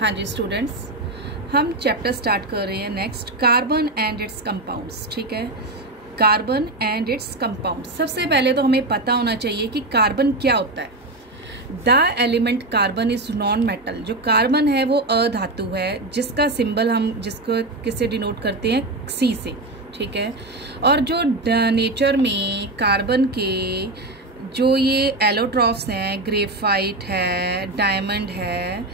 हाँ जी स्टूडेंट्स, हम chapter start कर रहे हैं next, carbon and it's compounds. ठीक है, कार्बन एंड इट्स कंपाउंड्स। सबसे पहले तो हमें पता होना चाहिए कि कार्बन क्या होता है। The element carbon is non metal. जो कार्बन है वो अधातु है, जिसका सिंबल हम जिसको किससे डिनोट करते हैं, सी से। ठीक है, और जो नेचर में कार्बन के जो ये एलोट्रॉफ्स हैं, ग्रेफाइट है, डायमंड है,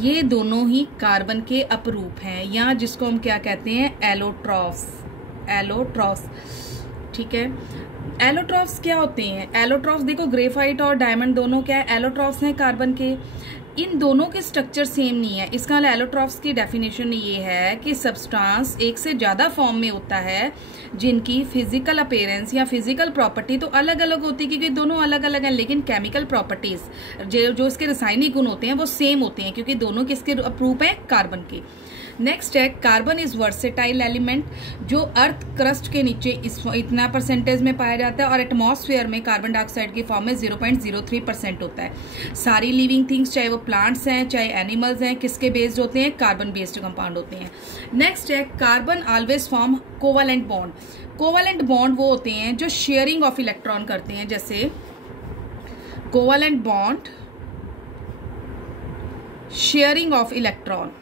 ये दोनों ही कार्बन के अपरूप हैं, या जिसको हम क्या कहते हैं, एलोट्रॉफ्स। एलोट्रॉफ्स, ठीक है। एलोट्रॉफ्स क्या होते हैं? एलोट्रॉफ्स देखो, ग्रेफाइट और डायमंड दोनों क्या है, एलोट्रॉफ्स हैं कार्बन के। इन दोनों के स्ट्रक्चर सेम नहीं है। इसका एलोट्रॉफ्स की डेफिनेशन ये है कि सब्सटेंस एक से ज्यादा फॉर्म में होता है जिनकी फिजिकल अपीयरेंस या फिजिकल प्रॉपर्टी तो अलग अलग होती है, क्योंकि दोनों अलग अलग हैं, लेकिन केमिकल प्रॉपर्टीज जो इसके रासायनिक गुण होते हैं वो सेम होते हैं, क्योंकि दोनों किसके अपरूप हैं, कार्बन के। नेक्स्ट है, कार्बन इज वर्सेटाइल एलिमेंट, जो अर्थ क्रस्ट के नीचे इतना परसेंटेज में पाया जाता है, और एटमॉस्फेयर में कार्बन डाइऑक्साइड की फॉर्म में 0.03% होता है। सारी लिविंग थिंग्स, चाहे वो प्लांट्स हैं चाहे एनिमल्स हैं, किसके बेस्ड होते हैं, कार्बन बेस्ड कंपाउंड होते हैं। नेक्स्ट है, carbon always form covalent bond. Covalent bond वो होते हैं जो शेयरिंग ऑफ इलेक्ट्रॉन करते हैं, जैसे covalent bond, sharing of electron,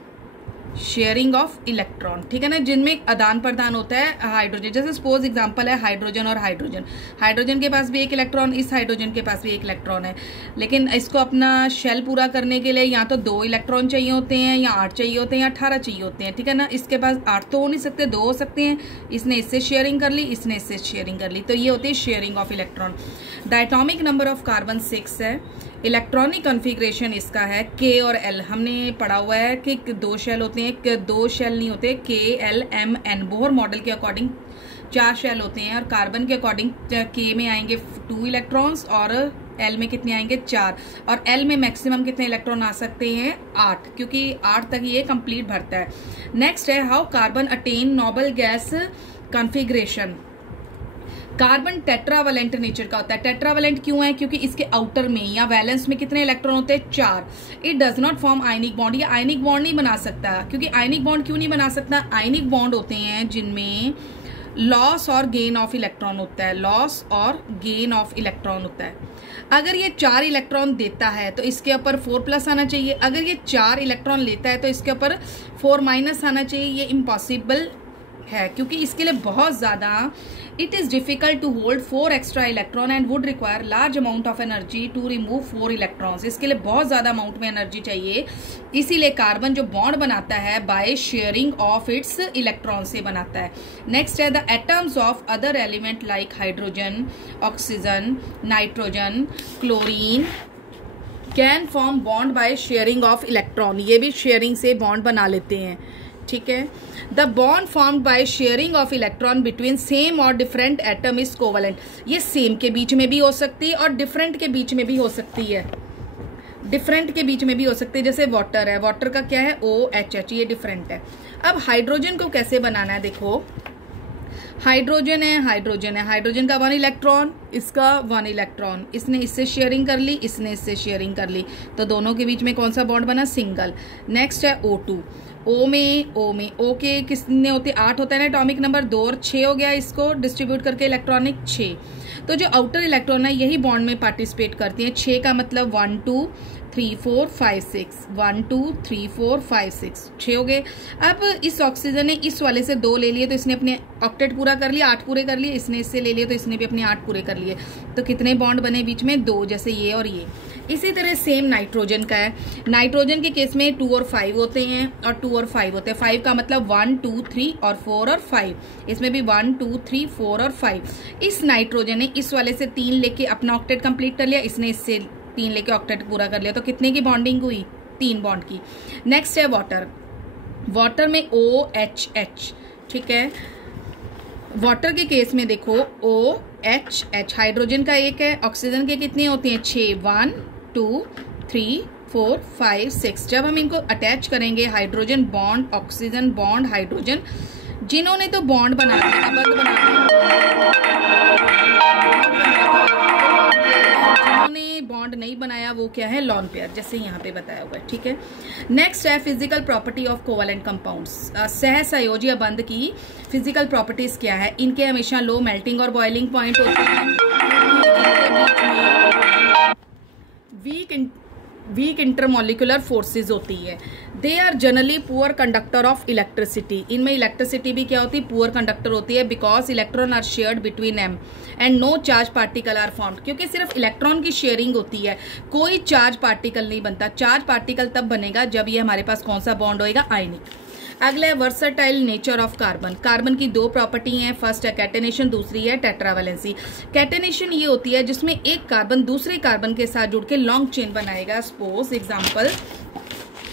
sharing of electron, ठीक है ना, जिनमें आदान प्रदान होता है हाइड्रोजन। जैसे सपोज एग्जांपल है हाइड्रोजन और हाइड्रोजन। हाइड्रोजन के पास भी एक इलेक्ट्रॉन, इस हाइड्रोजन के पास भी एक इलेक्ट्रॉन है, लेकिन इसको अपना शेल पूरा करने के लिए या तो 2 इलेक्ट्रॉन चाहिए होते हैं, या 8 चाहिए होते हैं, या 18 चाहिए होते हैं। ठीक है ना, इसके पास 8 तो हो नहीं सकते, 2 हो सकते हैं। इसने इससे शेयरिंग कर ली, इसने इससे शेयरिंग कर ली, तो ये होती है sharing of electron. The atomic number of carbon 6 है। इलेक्ट्रॉनिक कॉन्फ़िगरेशन इसका है K और L। हमने पढ़ा हुआ है कि 2 शेल होते हैं, 2 शेल नहीं होते, K L M N। Bohr model के अकॉर्डिंग 4 शेल होते हैं, और कार्बन के अकॉर्डिंग K में आएंगे 2 इलेक्ट्रॉन्स और L में कितने आएंगे, 4। और L में मैक्सिमम कितने इलेक्ट्रॉन आ सकते हैं, 8, क्योंकि 8 तक ये कंप्लीट भरता है। नेक्स्ट है, how carbon attain noble gas configuration. Carbon tetravalent nature का होता है। टेट्रावलेंट क्यों है? क्योंकि इसके आउटर में या वैलेंस में कितने इलेक्ट्रॉन होते हैं, 4। It does not form ionic bond. ये आयनिक बॉन्ड नहीं बना सकता, क्योंकि आयनिक बॉन्ड क्यों नहीं बना सकता? आयनिक बॉन्ड होते हैं जिनमें लॉस और गेन ऑफ इलेक्ट्रॉन होता है, लॉस और गेन ऑफ इलेक्ट्रॉन होता है। अगर ये 4 इलेक्ट्रॉन देता है तो इसके ऊपर 4+ आना चाहिए। अगर ये 4 इलेक्ट्रॉन लेता है तो इसके ऊपर 4- आना चाहिए। ये इम्पॉसिबल है, क्योंकि इसके लिए बहुत ज्यादा it is difficult to hold 4 extra electron and would require large amount of energy to remove 4 electrons. इसके लिए बहुत ज्यादा अमाउंट में एनर्जी चाहिए, इसीलिए कार्बन जो बॉन्ड बनाता है by sharing of its electron से बनाता है। नेक्स्ट है, the atoms of other element like hydrogen, oxygen, nitrogen, chlorine can form bond by sharing of electron. ये भी शेयरिंग से बॉन्ड बना लेते हैं। ठीक है, the bond formed by sharing of electron between same और डिफरेंट एटम इज कोवलेंट। ये सेम के बीच में भी हो सकती है और डिफरेंट के बीच में भी हो सकती है, डिफरेंट के बीच में भी हो सकती है। जैसे वाटर है, वाटर का क्या है, OHH, ये डिफरेंट है। अब हाइड्रोजन को कैसे बनाना है, देखो हाइड्रोजन है, हाइड्रोजन है, हाइड्रोजन का 1 इलेक्ट्रॉन, इसका 1 इलेक्ट्रॉन, इसने इससे शेयरिंग कर ली, इसने इससे शेयरिंग कर ली, तो दोनों के बीच में कौन सा बॉन्ड बना, सिंगल। नेक्स्ट है O2। O के कितने होते हैं, 8 होता है ना एटॉमिक नंबर, 2 और 6 हो गया, इसको डिस्ट्रीब्यूट करके इलेक्ट्रॉनिक 6। तो जो आउटर इलेक्ट्रॉन है यही बॉन्ड में पार्टिसिपेट करती है। 6 का मतलब 1 2 3 4 5 6, 1 2 3 4 5 6, 6 हो गए। अब इस ऑक्सीजन ने इस वाले से 2 ले लिए तो इसने अपने ऑक्टेट पूरा कर लिया, 8 पूरे कर लिए। इसने इससे ले लिए तो इसने भी अपने 8 पूरे कर लिए। तो कितने बॉन्ड बने बीच में, 2, जैसे ये और ये। इसी तरह सेम नाइट्रोजन का है। नाइट्रोजन के केस में 2 और 5 होते हैं, और 2 और 5 होते हैं। 5 का मतलब 1 2 3 और 4 और 5, इसमें भी 1 2 3 4 और 5। इस नाइट्रोजन ने इस वाले से 3 लेके अपना ऑक्टेट कंप्लीट कर लिया, इसने इससे 3 लेके ऑक्टेट पूरा कर लिया, तो कितने की बॉन्डिंग हुई, 3 बॉन्ड की। नेक्स्ट है वाटर। वाटर में OHH। ठीक है, वाटर के केस में देखो OHH, हाइड्रोजन का 1 है, ऑक्सीजन के कितने होते हैं, 6, 1 2 3 4 5 6। जब हम इनको अटैच करेंगे, hydrogen bond, oxygen bond, hydrogen, जिन्होंने तो बॉन्ड बना दिया, जिन्होंने बॉन्ड बॉन्ड नहीं बनाया वो क्या है, लॉन पेयर, जैसे यहाँ पे बताया हुआ है, ठीक है। नेक्स्ट है physical property of covalent compounds. सहसंयोजी बंध की फिजिकल प्रॉपर्टीज क्या है, इनके हमेशा लो मेल्टिंग और बॉइलिंग पॉइंट होते हैं, वीक इंटरमोलिकुलर फोर्सेज होती है, they are generally poor conductor of electricity, इनमें इलेक्ट्रिसिटी भी क्या होती है, पुअर कंडक्टर होती है, because electron are shared between them and no charge particle are formed, क्योंकि सिर्फ इलेक्ट्रॉन की शेयरिंग होती है, कोई चार्ज पार्टिकल नहीं बनता। चार्ज पार्टिकल तब बनेगा जब ये हमारे पास कौन सा बॉन्ड होएगा, आयनिक। अगला है versatile nature of carbon. Carbon की दो प्रॉपर्टी हैं, फर्स्ट है कैटेनेशन, दूसरी है टेट्रावैलेंसी। कैटेनेशन ये होती है जिसमें एक कार्बन दूसरे कार्बन के साथ जुड़ के लॉन्ग चेन बनाएगा। सपोज एग्जांपल,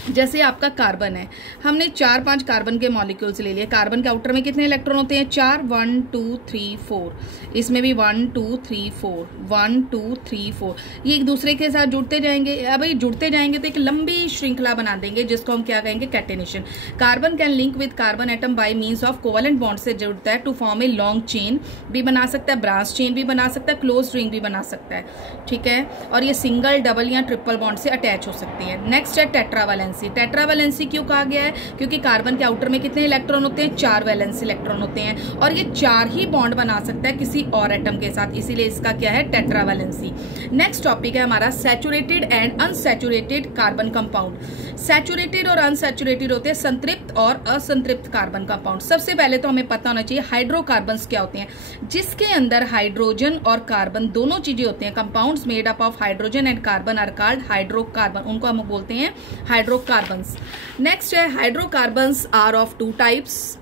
जैसे आपका कार्बन है, हमने 4-5 कार्बन के मॉलिक्यूल्स ले लिए। कार्बन के आउटर में कितने इलेक्ट्रॉन होते हैं, 4, 1 2 3 4, इसमें भी 1 2 3 4, 1 2 3 4, ये एक दूसरे के साथ जुड़ते जाएंगे। अब ये जुड़ते जाएंगे तो एक लंबी श्रृंखला बना देंगे जिसको हम क्या कहेंगे, catenation. Carbon can link with carbon atom by means of covalent bond से जुड़ता है to form a long chain भी बना सकता है, ब्रांच चेन भी बना सकता है, क्लोज रिंग भी बना सकता है, ठीक है। और ये सिंगल, डबल या ट्रिपल बॉन्ड से अटैच हो सकती है। नेक्स्ट है टेट्रावैलेंसी। टेट्रावैलेंसी क्यों कहा गया है, क्योंकि कार्बन के आउटर में कितने इलेक्ट्रॉन होते हैं, 4 वैलेंस इलेक्ट्रॉन होते हैं, और ये 4 ही बॉन्ड बना सकता है किसी और एटम के साथ, इसीलिए इसका क्या है, टेट्रावैलेंसी। नेक्स्ट टॉपिक है हमारा saturated and unsaturated carbon compound. Saturated और अनसैचुरेटेड होते हैं संतृप्त और असंतृप्त कार्बन कंपाउंड। सबसे पहले तो हमें पता होना चाहिए हाइड्रोकार्बन्स क्या होते हैं, जिसके अंदर हाइड्रोजन और कार्बन दोनों चीजें होती हैं। Compounds made up of hydrogen and carbon are called hydrocarbon, उनको हम बोलते हैं हाइड्रोकार्बन्स। नेक्स्ट है hydrocarbons are of 2 types.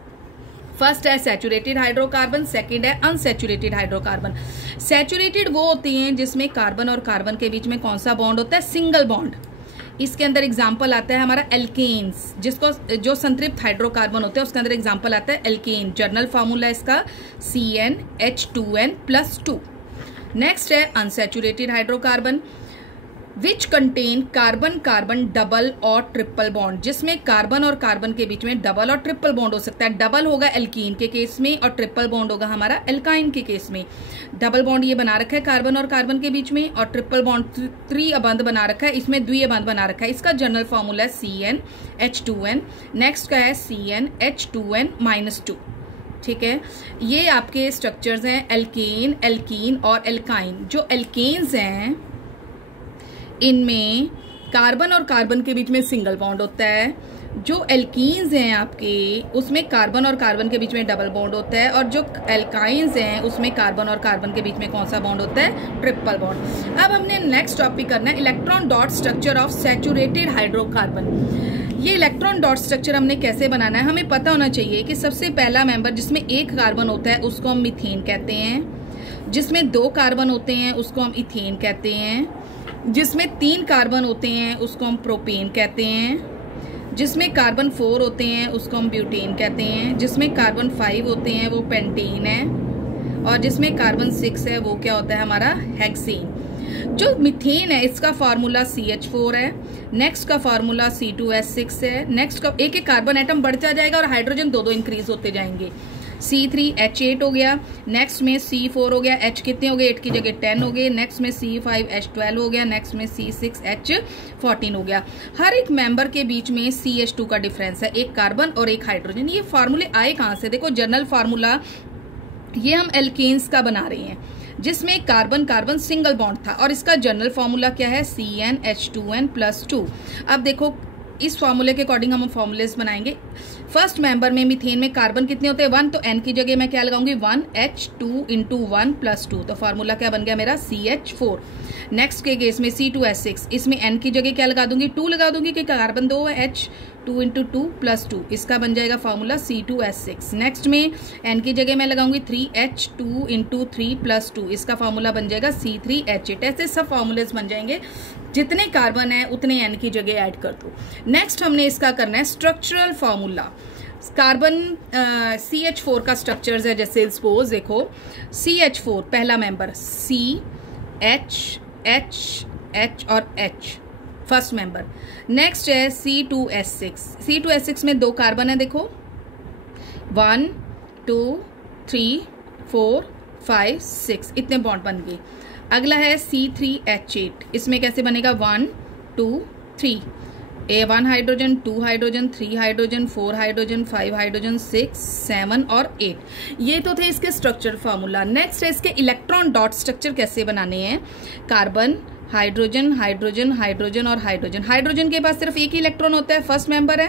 First है सैचुरेटेड हाइड्रोकार्बन, सेकंड है अनसैचुरेटेड हाइड्रोकार्बन। सैचुरेटेड वो होती हैं जिसमें कार्बन और कार्बन के बीच में कौन सा बॉन्ड होता है, सिंगल बॉन्ड। इसके अंदर एग्जाम्पल आता है हमारा एल्केन्स, जिसको जो संतृप्त हाइड्रोकार्बन होते हैं उसके अंदर एग्जाम्पल आता है एल्केन। जर्नल फार्मूला इसका CnH2n+2। नेक्स्ट है unsaturated hydrocarbon which contain carbon carbon double और ट्रिपल बॉन्ड, जिसमें कार्बन और कार्बन के बीच में डबल और ट्रिपल बॉन्ड हो सकता है। डबल होगा एल्कीन के केस में और ट्रिपल बॉन्ड होगा हमारा एल्काइन के केस में। डबल बॉन्ड ये बना रखा है कार्बन और कार्बन के बीच में, और ट्रिपल बॉन्ड त्रिअबंध बना रखा है, इसमें द्विअबंध बना रखा है। इसका जनरल फॉर्मूला है CnH2n। नेक्स्ट का है CnH2n-2, ठीक है। ये आपके स्ट्रक्चर्स हैं एल्केन, एल्कीन और एल्काइन। जो एल्केन्स हैं इनमें कार्बन और कार्बन के बीच में सिंगल बॉन्ड होता है। जो एल्कीन्स हैं आपके उसमें कार्बन और कार्बन के बीच में डबल बॉन्ड होता है, और जो एल्काइंस हैं उसमें कार्बन और कार्बन के बीच में कौन सा बॉन्ड होता है, ट्रिपल बॉन्ड। अब हमने नेक्स्ट टॉपिक करना है electron dot structure of saturated hydrocarbon. ये इलेक्ट्रॉन डॉट स्ट्रक्चर हमने कैसे बनाना है, हमें पता होना चाहिए कि सबसे पहला मेंबर जिसमें एक कार्बन होता है उसको हम मीथेन कहते हैं, जिसमें 2 कार्बन होते हैं उसको हम इथेन कहते हैं, जिसमें 3 कार्बन होते हैं उसको हम प्रोपेन कहते हैं, जिसमें कार्बन 4 होते हैं उसको हम ब्यूटेन कहते हैं, जिसमें कार्बन 5 होते हैं वो पेंटेन है, और जिसमें कार्बन 6 है वो क्या होता है हमारा हेक्सेन। जो मीथेन है इसका फार्मूला CH4 है, नेक्स्ट का फार्मूला C2H6 है। नेक्स्ट का एक एक कार्बन एटम बढ़ता जाएगा और हाइड्रोजन 2-2 इंक्रीज होते जाएंगे। C3H8 हो गया, नेक्स्ट में C4 हो गया, H कितने हो गए, 8 की जगह 10 हो गए, नेक्स्ट में C5H12 हो गया, नेक्स्ट में C6H14 हो गया। हर एक मेंबर के बीच में CH2 का डिफरेंस है, एक कार्बन और एक हाइड्रोजन। ये फार्मूले आए कहाँ से, देखो जनरल फार्मूला ये हम एल्केन्स का बना रहे हैं जिसमें कार्बन कार्बन सिंगल बॉन्ड था, और इसका जनरल फार्मूला क्या है CnH2n+2। अब देखो इस फार्मूले के अकॉर्डिंग हम फार्मूलेस बनाएंगे। फर्स्ट मेंबर में मीथेन में कार्बन कितने होते हैं 1, तो n की जगह मैं क्या लगाऊंगी 1H2 × 1+2, तो फार्मूला क्या बन गया मेरा CH4। नेक्स्ट के केस में C2H6, इसमें n की जगह क्या लगा दूंगी 2 लगा दूंगी कि कार्बन 2 है, H2 × 2+2, इसका बन जाएगा फार्मूला C2H6। नेक्स्ट में n की जगह मैं लगाऊंगी 3H2 × 3+2, इसका फार्मूला बन जाएगा C3H8। ऐसे सब फार्मूलेस बन जाएंगे, जितने कार्बन है उतने n की जगह ऐड कर दो। नेक्स्ट हमने इसका करना है स्ट्रक्चरल फार्मूला। कार्बन CH4 का स्ट्रक्चर्स है, जैसे सपोज देखो CH4 पहला member C H H H और H फर्स्ट मेंबर। नेक्स्ट है C2H6 में 2 कार्बन है, देखो 1 2 3 4 5 6 इतने बॉन्ड बन गए। अगला है C3H8, इसमें कैसे बनेगा 1 2 3, 1 hydrogen, 2 hydrogen, 3 hydrogen, 4 hydrogen, 5 hydrogen, 6 7 और 8। ये तो थे इसके स्ट्रक्चर फार्मूला। नेक्स्ट है इसके इलेक्ट्रॉन डॉट स्ट्रक्चर कैसे बनाने हैं। कार्बन, हाइड्रोजन, हाइड्रोजन, हाइड्रोजन और हाइड्रोजन। हाइड्रोजन के पास सिर्फ एक ही इलेक्ट्रॉन होता है, फर्स्ट मेंबर है।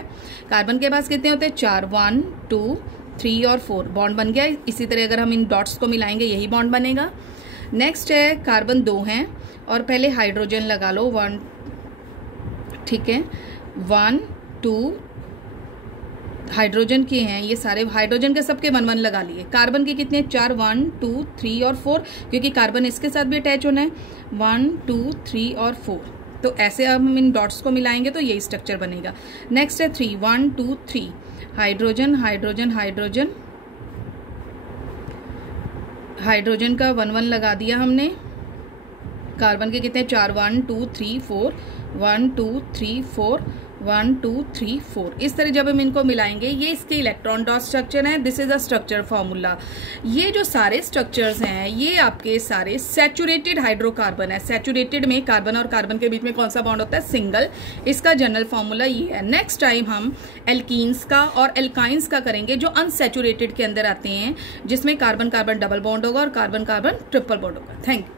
कार्बन के पास कितने होते हैं 4, 1 2 3 और 4, बॉन्ड बन गया। इसी तरह अगर हम इन डॉट्स को मिलाएंगे यही बॉन्ड बनेगा। नेक्स्ट है कार्बन 2 हैं और पहले हाइड्रोजन लगा लो 1, ठीक है 1 2 हाइड्रोजन के हैं ये सारे, हाइड्रोजन के सबके 1 1 लगा लिए। कार्बन के कितने 4, 1 2 3 और 4, क्योंकि कार्बन इसके साथ भी अटैच होना है 1 2 3 और 4। तो ऐसे अब हम इन डॉट्स को मिलाएंगे तो यही स्ट्रक्चर बनेगा। नेक्स्ट है 3, 1 2 3 हाइड्रोजन, हाइड्रोजन, हाइड्रोजन, हाइड्रोजन का 1 1 लगा दिया हमने। कार्बन के कितने 4, 1 2 3 4, 1 2 3 4, 1 2 3 4। इस तरह जब हम इनको मिलाएंगे ये इसके इलेक्ट्रॉन डॉट स्ट्रक्चर है। This is a structure formula. ये जो सारे स्ट्रक्चर्स हैं ये आपके सारे सैचुरेटेड हाइड्रोकार्बन है। सैचुरेटेड में कार्बन और कार्बन के बीच में कौन सा बॉन्ड होता है, सिंगल। इसका जनरल फॉर्मूला ये है। नेक्स्ट टाइम हम एल्कीन्स का और एल्काइंस का करेंगे जो अनसैचुरेटेड के अंदर आते हैं, जिसमें कार्बन कार्बन डबल बॉन्ड होगा और कार्बन कार्बन ट्रिपल बॉन्ड होगा। Thank you.